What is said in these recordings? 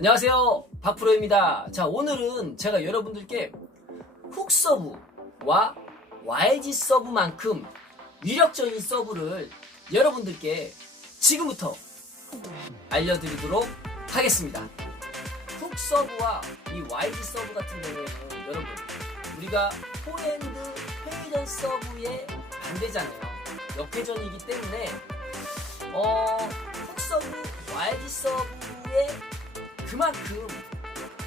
안녕하세요. 박프로입니다. 자 오늘은 제가 여러분들께 훅 서브와 YG 서브만큼 위력적인 서브를 여러분들께 지금부터 알려드리도록 하겠습니다. 훅 서브와 이 YG 서브 같은 경우에는 여러분 우리가 포핸드 회전 서브의 반대잖아요. 역회전이기 때문에 어, 훅 서브, YG 서브의 그만큼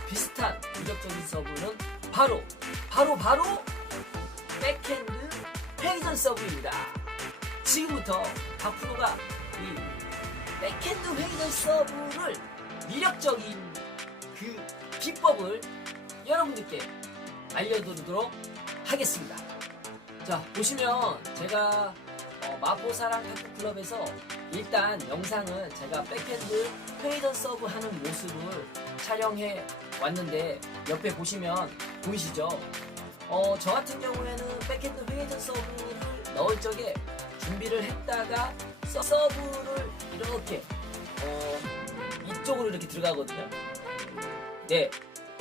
비슷한 위력적인 서브는 바로 바로 바로 백핸드 회전 서브입니다. 지금부터 박프로가 이 백핸드 회전 서브를 위력적인 그 기법을 여러분들께 알려드리도록 하겠습니다. 자 보시면 제가 어, 마포사랑 탁구클럽에서 일단 영상을 제가 백핸드 페이던 서브 하는 모습을 촬영해 왔는데 옆에 보시면 보이시죠? 어, 저 같은 경우에는 백핸드 회전 서브를 넣을 적에 준비를 했다가 서- 서브를 이렇게 어, 이쪽으로 이렇게 들어가거든요. 네,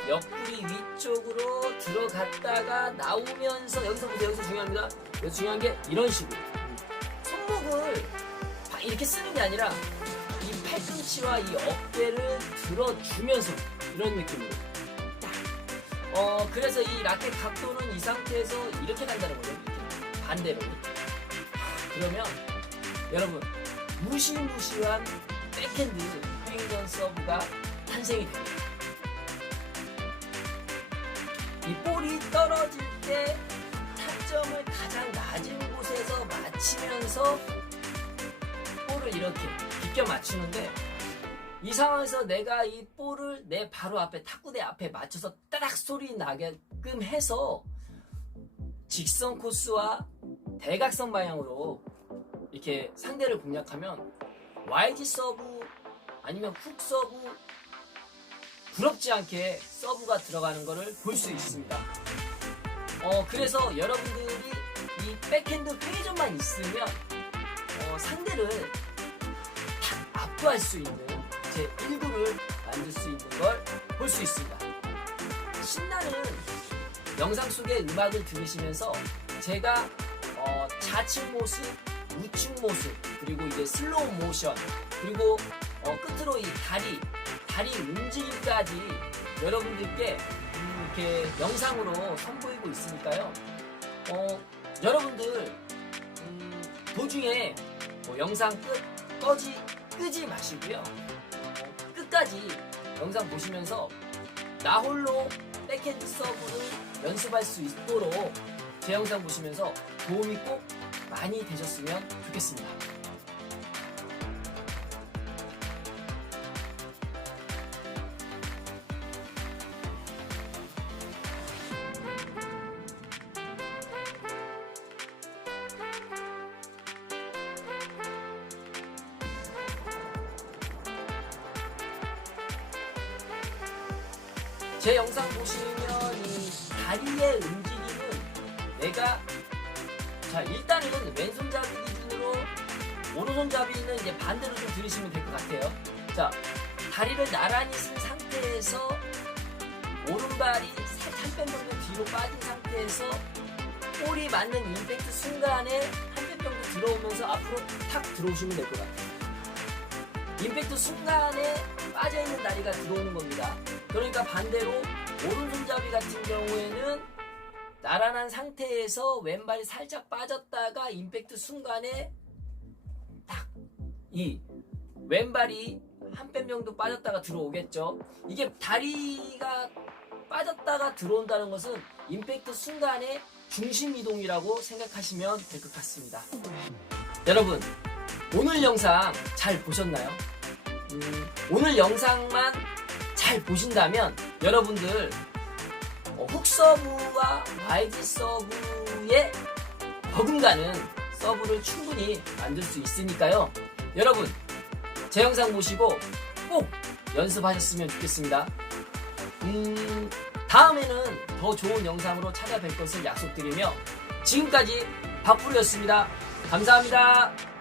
옆구리 위쪽으로 들어갔다가 나오면서 여기서 보세요. 여기서 중요합니다. 여기서 중요한 게 이런 식으로 막 이렇게 쓰는 게 아니라 이 팔꿈치와 이 어깨를 들어주면서 이런 느낌으로 딱. 어 그래서 이 라켓 각도는 이 상태에서 이렇게 간다는 거죠 이렇게. 반대로 그러면 여러분 무시무시한 백핸드 횡전 서브가 탄생이 됩니다 이 볼이 떨어질 때 타점을 가장 낮은 곳에서 맞추면서 볼을 이렇게 비껴 맞추는데 이 상황에서 내가 이 볼을 내 바로 앞에 탁구대 앞에 맞춰서 따락 소리 나게끔 해서 직선 코스와 대각선 방향으로 이렇게 상대를 공략하면 YG 서브 아니면 훅 서브 부럽지 않게 서브가 들어가는 것을 볼 수 있습니다. 어, 그래서 여러분들이 이 백핸드 회전만 있으면 어, 상대를 탁 압도할 수 있는 제 1구를 만들 수 있는 걸 볼 수 있습니다. 신나는 영상 속의 음악을 들으시면서 제가 어, 좌측 모습, 우측 모습, 그리고 이제 슬로우 모션, 그리고 어, 끝으로 이 다리, 다리 움직임까지 여러분들께 음, 이렇게 영상으로 선보이고 있으니까요. 어, 여러분들 음, 도중에 뭐 영상 끝 꺼지 끄지 마시고요. 어, 끝까지 영상 보시면서 나 홀로 백핸드 서브를 연습할 수 있도록 제 영상 보시면서 도움이 꼭 많이 되셨으면 좋겠습니다. 제 영상 보시면 이 다리의 움직임은 내가 자 일단은 왼손잡이 기준으로 오른손잡이는 이제 반대로 좀 들으시면 될 것 같아요. 자 다리를 나란히 쓴 상태에서 오른발이 살짝 한뼘 정도 뒤로 빠진 상태에서 볼이 맞는 임팩트 순간에 한뼘 정도 들어오면서 앞으로 탁 들어오시면 될 것 같아요. 임팩트 순간에 빠져있는 다리가 들어오는 겁니다. 그러니까 반대로 오른손잡이 같은 경우에는 나란한 상태에서 왼발이 살짝 빠졌다가 임팩트 순간에 딱 이 왼발이 한 뺨 정도 빠졌다가 들어오겠죠. 이게 다리가 빠졌다가 들어온다는 것은 임팩트 순간에 중심 이동이라고 생각하시면 될 것 같습니다. 여러분 오늘 영상 잘 보셨나요? 음, 오늘 영상만 잘 보신다면 여러분들 어, 훅 서브와 서브에 버금가는 서브를 충분히 만들 수 있으니까요. 여러분 제 영상 보시고 꼭 연습하셨으면 좋겠습니다. 음, 다음에는 더 좋은 영상으로 찾아뵐 것을 약속드리며 지금까지 박프로였습니다. 감사합니다.